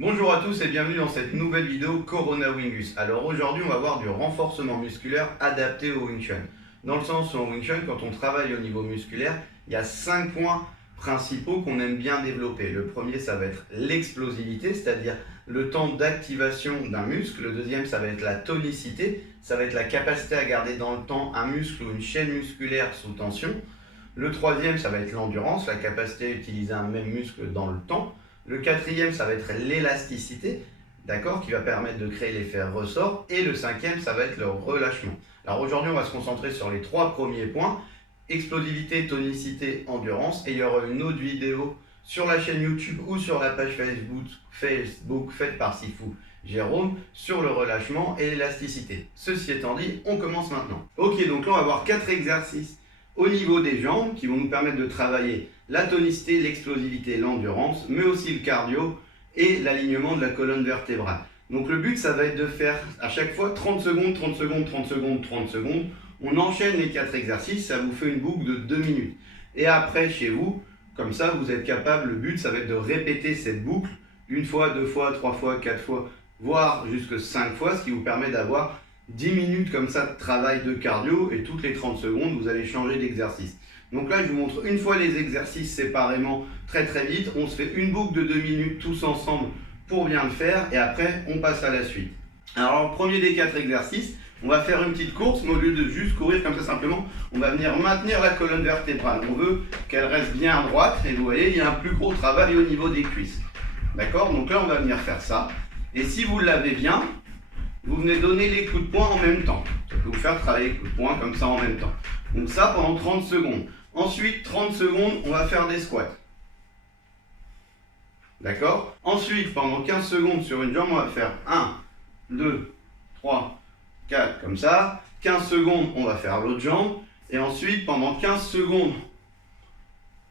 Bonjour à tous et bienvenue dans cette nouvelle vidéo Corona Wingus. Alors aujourd'hui on va voir du renforcement musculaire adapté au Wing Chun. Dans le sens où en Wing Chun, quand on travaille au niveau musculaire, il y a 5 points principaux qu'on aime bien développer. Le premier ça va être l'explosivité, c'est-à-dire le temps d'activation d'un muscle. Le deuxième ça va être la tonicité, ça va être la capacité à garder dans le temps un muscle ou une chaîne musculaire sous tension. Le troisième ça va être l'endurance, la capacité à utiliser un même muscle dans le temps. Le quatrième, ça va être l'élasticité, d'accord, qui va permettre de créer l'effet ressort. Et le cinquième, ça va être le relâchement. Alors aujourd'hui, on va se concentrer sur les 3 premiers points, explosivité, tonicité, endurance. Et il y aura une autre vidéo sur la chaîne YouTube ou sur la page Facebook faite par Sifu Jérôme sur le relâchement et l'élasticité. Ceci étant dit, on commence maintenant. Ok, donc là, on va voir 4 exercices au niveau des jambes qui vont nous permettre de travailler la tonicité, l'explosivité, l'endurance, mais aussi le cardio et l'alignement de la colonne vertébrale. Donc le but, ça va être de faire à chaque fois 30 secondes, 30 secondes, 30 secondes, 30 secondes. On enchaîne les 4 exercices, ça vous fait une boucle de 2 minutes. Et après, chez vous, comme ça, vous êtes capable, le but, ça va être de répéter cette boucle une fois, 2 fois, 3 fois, 4 fois, voire jusque 5 fois, ce qui vous permet d'avoir 10 minutes comme ça de travail de cardio et toutes les 30 secondes, vous allez changer d'exercice. Donc là, je vous montre une fois les exercices séparément très vite. On se fait une boucle de 2 minutes tous ensemble pour bien le faire et après, on passe à la suite. Alors, le premier des 4 exercices, on va faire une petite course, mais au lieu de juste courir comme ça simplement, on va venir maintenir la colonne vertébrale. On veut qu'elle reste bien à droite et vous voyez, il y a un plus gros travail au niveau des cuisses. D'accord? Donc là, on va venir faire ça. Et si vous l'avez bien, vous venez donner les coups de poing en même temps. Ça peut vous faire travailler les coups de poing comme ça en même temps. Donc ça pendant 30 secondes. Ensuite, 30 secondes, on va faire des squats. D'accord? Ensuite, pendant 15 secondes sur une jambe, on va faire 1, 2, 3, 4, comme ça. 15 secondes, on va faire l'autre jambe. Et ensuite, pendant 15 secondes,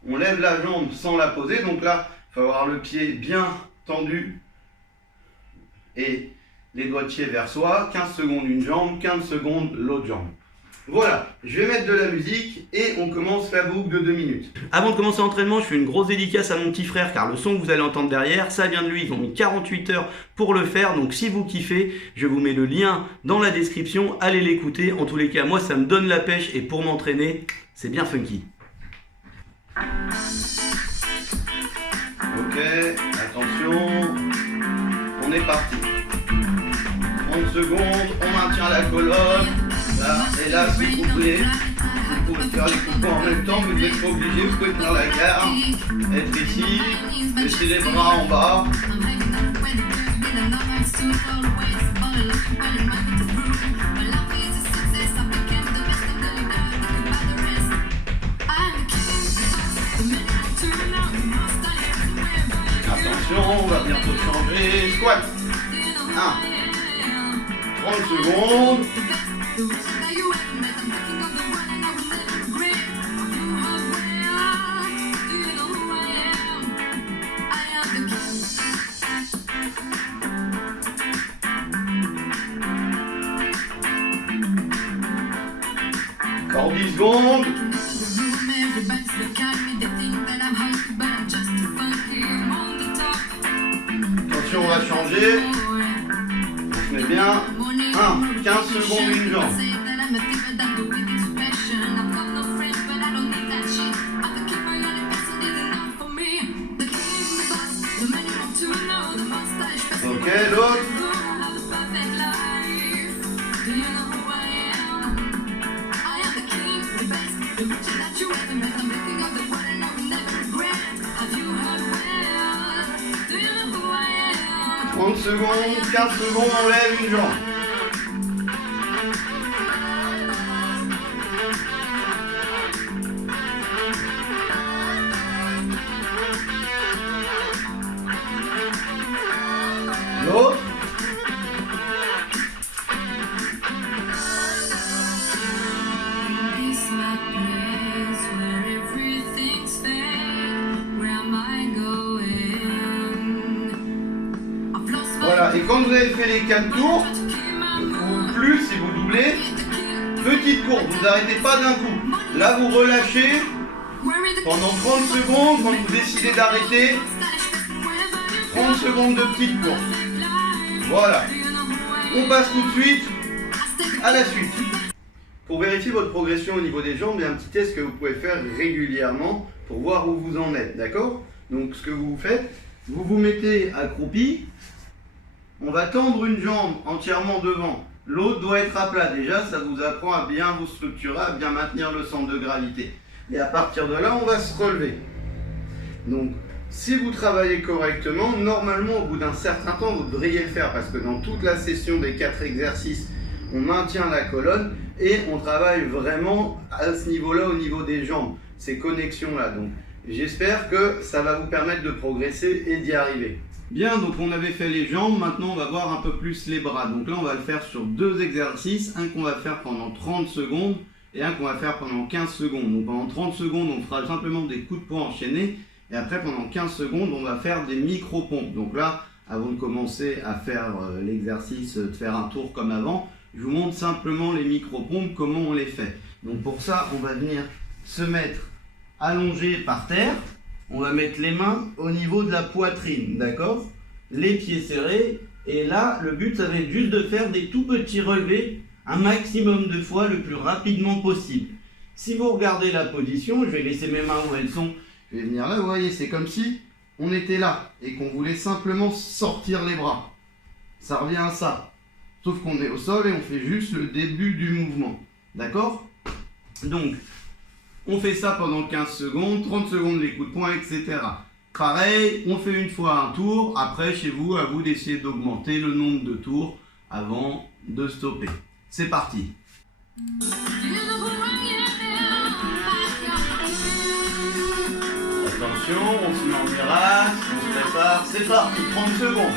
on lève la jambe sans la poser. Donc là, il faut avoir le pied bien tendu et les doigts de pied vers soi. 15 secondes une jambe, 15 secondes l'autre jambe. Voilà, je vais mettre de la musique et on commence la boucle de 2 minutes. Avant de commencer l'entraînement, je fais une grosse dédicace à mon petit frère car le son que vous allez entendre derrière, ça vient de lui. Ils ont mis 48 heures pour le faire, donc si vous kiffez, je vous mets le lien dans la description, allez l'écouter. En tous les cas, moi ça me donne la pêche et pour m'entraîner, c'est bien funky. Ok, attention, on est parti. 30 secondes, on maintient la colonne. Là, et là, si vous voulez, vous pouvez faire les coups de poing en même temps, mais vous n'êtes pas obligé, vous pouvez tenir la garde, être ici, laisser les bras en bas. Attention, on va bientôt changer. Squat. 1. 30 secondes. Encore 10 secondes. Attention, on va changer. On se met bien. 1, 15 secondes une jambe. Ok, l'autre. Secondes, 15 secondes, on lève une jambe. L'autre. Voilà, et quand vous avez fait les 4 tours, ou plus si vous doublez, petite courbe, vous n'arrêtez pas d'un coup. Là, vous relâchez pendant 30 secondes. Quand vous décidez d'arrêter, 30 secondes de petite course. Voilà. On passe tout de suite à la suite. Pour vérifier votre progression au niveau des jambes, il y a un petit test que vous pouvez faire régulièrement pour voir où vous en êtes, d'accord? Donc ce que vous faites, vous vous mettez accroupi, on va tendre une jambe entièrement devant, l'autre doit être à plat. Déjà, ça vous apprend à bien vous structurer, à bien maintenir le centre de gravité. Et à partir de là, on va se relever. Donc, si vous travaillez correctement, normalement, au bout d'un certain temps, vous devriez le faire parce que dans toute la session des 4 exercices, on maintient la colonne et on travaille vraiment à ce niveau-là, au niveau des jambes, ces connexions-là. Donc, j'espère que ça va vous permettre de progresser et d'y arriver. Bien, donc on avait fait les jambes, maintenant on va voir un peu plus les bras. Donc là, on va le faire sur 2 exercices, un qu'on va faire pendant 30 secondes et un qu'on va faire pendant 15 secondes. Donc pendant 30 secondes, on fera simplement des coups de poing enchaînés et après pendant 15 secondes, on va faire des micro-pompes. Donc là, avant de commencer à faire l'exercice de faire un tour comme avant, je vous montre simplement les micro-pompes, comment on les fait. Donc pour ça, on va venir se mettre allongé par terre. On va mettre les mains au niveau de la poitrine, d'accord? Les pieds serrés. Et là, le but, ça va être juste de faire des tout petits relevés un maximum de fois le plus rapidement possible. Si vous regardez la position, je vais laisser mes mains où elles sont. Je vais venir là, vous voyez, c'est comme si on était là et qu'on voulait simplement sortir les bras. Ça revient à ça. Sauf qu'on est au sol et on fait juste le début du mouvement. D'accord? Donc, on fait ça pendant 15 secondes, 30 secondes les coups de poing, etc. Pareil, on fait une fois un tour. Après, chez vous, à vous d'essayer d'augmenter le nombre de tours avant de stopper. C'est parti. Attention, on se met en terrasse, on se prépare. C'est parti, 30 secondes.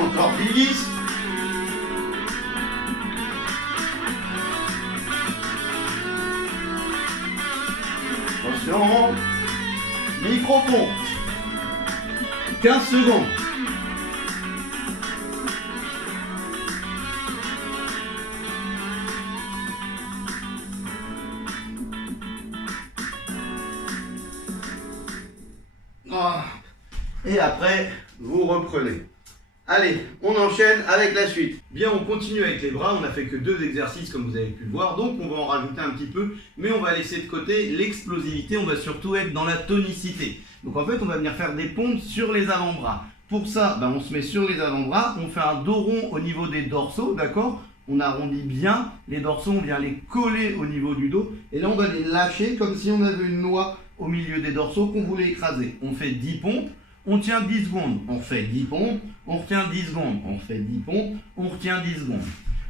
Encore plus lisse. Attention. Micro-pompe. 15 secondes. Et après, vous reprenez. Allez, on enchaîne avec la suite. Bien, on continue avec les bras. On n'a fait que 2 exercices comme vous avez pu le voir. Donc, on va en rajouter un petit peu. Mais on va laisser de côté l'explosivité. On va surtout être dans la tonicité. Donc, en fait, on va venir faire des pompes sur les avant-bras. Pour ça, on se met sur les avant-bras. On fait un dos rond au niveau des dorsaux, d'accord? On arrondit bien les dorsaux. On vient les coller au niveau du dos. Et là, on va les lâcher comme si on avait une noix au milieu des dorsaux qu'on voulait écraser. On fait 10 pompes. On tient 10 secondes, on fait 10 pompes, on retient 10 secondes, on fait 10 pompes, on retient 10 secondes.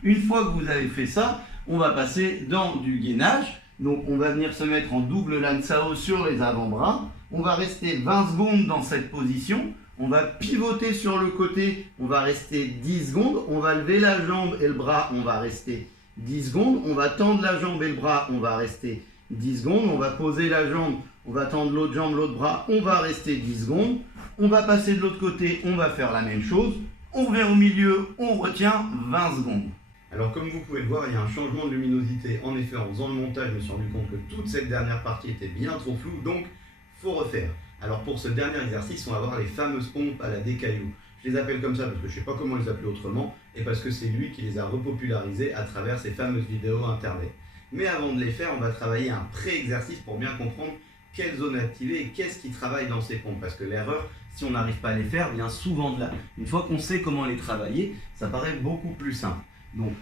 Une fois que vous avez fait ça, on va passer dans du gainage. Donc on va venir se mettre en double lansao sur les avant-bras. On va rester 20 secondes dans cette position. On va pivoter sur le côté, on va rester 10 secondes. On va lever la jambe et le bras, on va rester 10 secondes. On va tendre la jambe et le bras, on va rester 10 secondes. On va poser la jambe, on va tendre l'autre jambe, l'autre bras, on va rester 10 secondes. On va passer de l'autre côté, on va faire la même chose. On revient au milieu, on retient 20 secondes. Alors comme vous pouvez le voir, il y a un changement de luminosité. En effet, en faisant le montage, je me suis rendu compte que toute cette dernière partie était bien trop floue, donc il faut refaire. Alors pour ce dernier exercice, on va voir les fameuses pompes à la décaillou. Je les appelle comme ça parce que je ne sais pas comment les appeler autrement, et parce que c'est lui qui les a repopularisées à travers ces fameuses vidéos internet. Mais avant de les faire, on va travailler un pré-exercice pour bien comprendre quelle zone activer et qu'est-ce qui travaille dans ces pompes. Parce que l'erreur, si on n'arrive pas à les faire, vient souvent de là. Une fois qu'on sait comment les travailler, ça paraît beaucoup plus simple. Donc,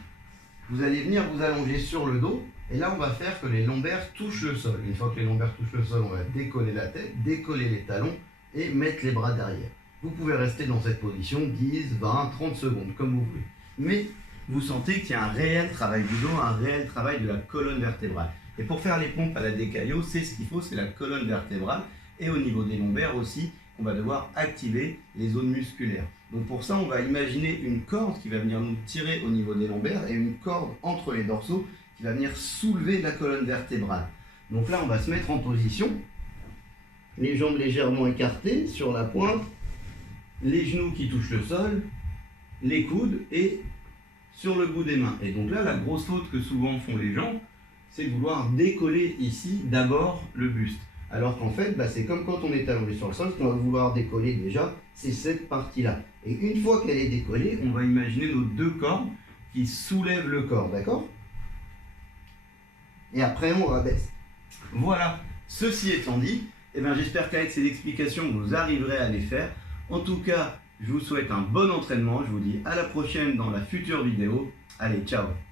vous allez venir vous allonger sur le dos. Et là, on va faire que les lombaires touchent le sol. Une fois que les lombaires touchent le sol, on va décoller la tête, décoller les talons et mettre les bras derrière. Vous pouvez rester dans cette position 10, 20, 30 secondes, comme vous voulez. Mais vous sentez qu'il y a un réel travail du dos, un réel travail de la colonne vertébrale. Et pour faire les pompes à la décaillot, c'est ce qu'il faut, c'est la colonne vertébrale. Et au niveau des lombaires aussi, on va devoir activer les zones musculaires. Donc pour ça, on va imaginer une corde qui va venir nous tirer au niveau des lombaires et une corde entre les dorsaux qui va venir soulever la colonne vertébrale. Donc là, on va se mettre en position. les jambes légèrement écartées sur la pointe, les genoux qui touchent le sol, les coudes et sur le bout des mains. Et donc là, la grosse faute que souvent font les gens, c'est de vouloir décoller ici d'abord le buste. Alors qu'en fait, c'est comme quand on est allongé sur le sol, ce qu'on va vouloir décoller déjà, c'est cette partie-là. Et une fois qu'elle est décollée, on va imaginer nos deux cordes qui soulèvent le corps, d'accord? Et après, on rabaisse. Voilà, ceci étant dit, j'espère qu'avec ces explications, vous arriverez à les faire. En tout cas, je vous souhaite un bon entraînement. Je vous dis à la prochaine dans la future vidéo. Allez, ciao!